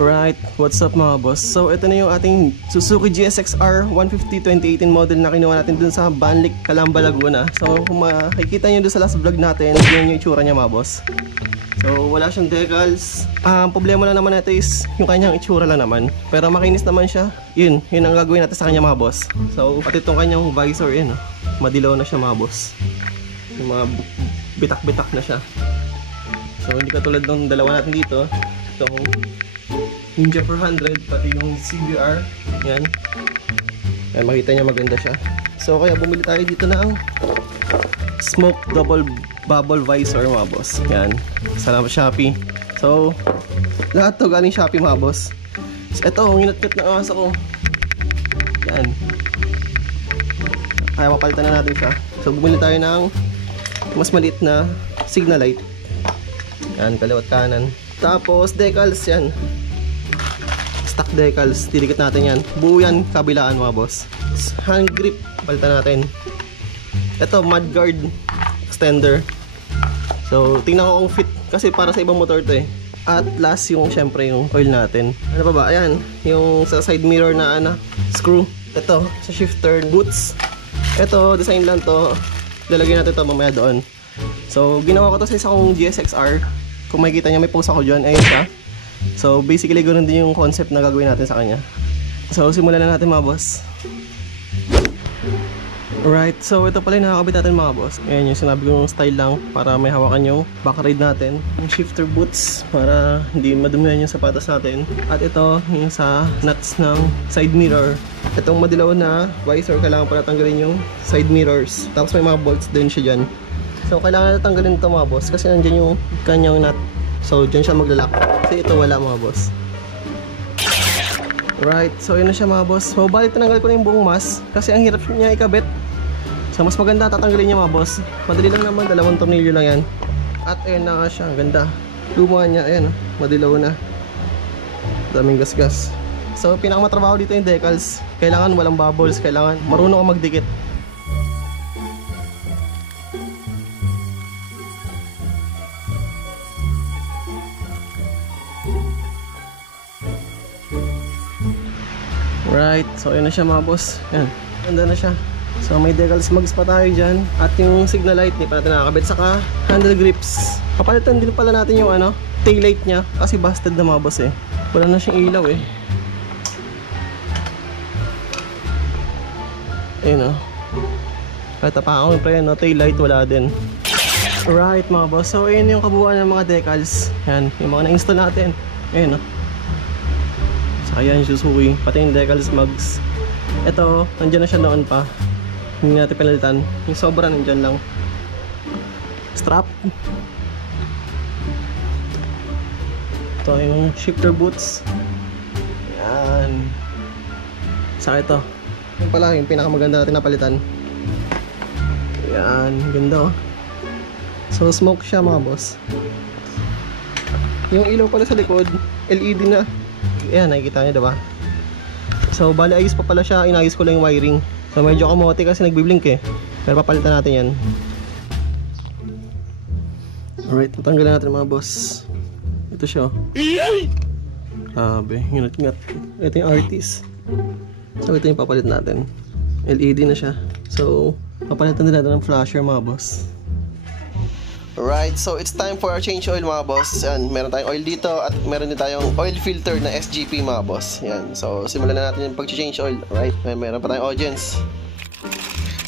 Right, what's up mga boss? So ito na yung ating Suzuki GSX-R 150 2018 model na kinuha natin dun sa Banlic, Calamba, Laguna. So kung makikita nyo dun sa last vlog natin, yun yung itsura niya mga boss. So wala siyang decals. Problema lang naman natin is yung kanyang itsura lang naman. Pero makinis naman siya. Yun ang gagawin natin sa kanya mga boss. So pati itong kanyang visor yun, madilaw na siya mga boss. Yung mga bitak-bitak na siya. So hindi katulad ng dalawa natin dito. Itong Ninja 400, pati yung CBR. Yan. Ayan, makita niya maganda siya. So kaya bumili tayo dito ng smoke double bubble visor mga boss. Yan. Salamat Shopee. So lahat to galing Shopee mga boss. So, ito, ang inat-kat ng asa ko. Yan. Kaya papalitan na natin siya. So bumili tayo ng mas maliit na signal light. Yan, kaliwat kanan. Tapos decals yan. Stock decals, didikit natin yan. Buo yan, kabilaan mga boss. Hand grip, palitan natin. Ito, mudguard extender. So, tingnan ko kung fit. Kasi para sa ibang motor to eh. At last, yung syempre yung oil natin. Ano pa ba? Ayan, yung sa side mirror na screw. Ito, sa shifter boots. Ito, design lang to. Lalagyan natin to mamaya doon. So, ginawa ko to sa isa kong GSX-R. Kung makikita niya, may post ako dyan. Ayun siya. So basically ganoon din yung concept na gagawin natin sa kanya. So simulan na natin mga boss. Alright, so ito pala yung nakakabit natin mga boss. Ayan yung sinabi kong style lang para may hawakan yung back ride natin. Yung shifter boots para hindi madumihan yung sapatos natin. At ito yung sa nuts ng side mirror. Itong madilaw na visor, kailangan pala tanggalin yung side mirrors. Tapos may mga bolts din siya dyan. So kailangan na tanggalin ito mga boss kasi nandyan yung kanyang nut. So dyan siya maglalak. Kasi ito wala mga boss. Right, so yun na siya mga boss. So balik tinanggal ko na yung buong mask kasi ang hirap niya ikabit. So mas maganda tatanggalin niya mga boss. Madali lang naman, 2 tornilyo lang yan. At ayun na nga siya, ang ganda. Luma niya, ayan, madilaw na. Daming gasgas. So pinakamatrabaho dito yung decals. Kailangan walang bubbles, kailangan marunong ka magdikit. Right, so yun na siya mga boss. Yan, ganda na siya. So may decals mags pa tayo dyan. At yung signal light, hindi pa natin nakakabit. Saka handle grips. Papalitan din pala natin yung tail light nya. Kasi busted na mga boss eh. Wala na siyang ilaw eh. Ayun o. Kahit tapakan ko pa yan, tail light wala din. Right mga boss, so ayun yung kabuuan ng mga decals. Yan, yung mga na-install natin. Ayun o. Ayan, Suzuki, pati yung decals mags. Ito, nandyan na siya noon pa. Hindi natin pinalitan. Yung sobra nandyan lang. Strap. Ito yung shifter boots. Ayan. Saka ito. Yung pala, yung pinakamaganda natin napalitan. Ayan, ganda oh. So smoke siya mga boss. Yung ilaw pala sa likod, LED na. Ayan, nakikita nyo diba? So bali ayos pa pala siya, inayos ko lang yung wiring. So medyo kamote kasi nagbiblink eh. Pero papalitan natin yan. Alright, tatanggalan natin mga boss. Ito siya. Grabe, ngat-ngat. Ito yung artist. So ito yung papalit natin. LED na siya. So papalitan din natin ng flasher mga boss. Alright, so it's time for our change oil mga boss. Yan, meron tayong oil dito at meron din tayong oil filter na SGP mga boss. Yan, so simulan na natin yung pag-change oil. Alright, meron pa tayong audience.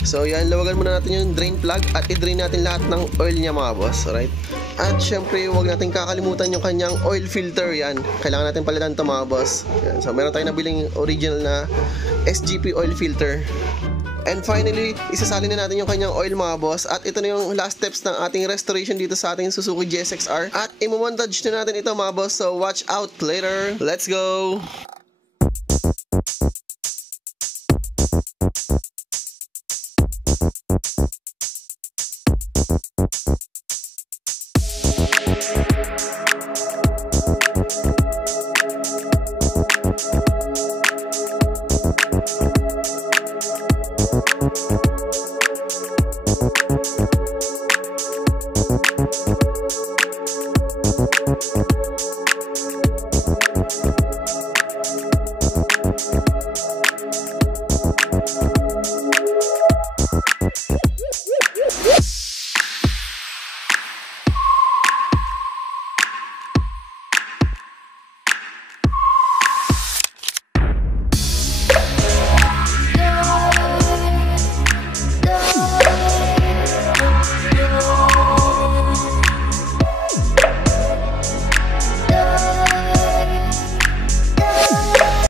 So yan, lawagan muna natin yung drain plug at i-drain natin lahat ng oil niya mga boss. Alright, at syempre huwag natin kakalimutan yung kanyang oil filter. Yan, kailangan natin palitan ito mga boss. Yan, so meron tayong nabiling original na SGP oil filter. And finally, isasalin na natin yung kanyang oil mga boss. At ito na yung last steps ng ating restoration dito sa ating Suzuki GSX-R. At i-montage na natin ito mga boss. So watch out later. Let's go!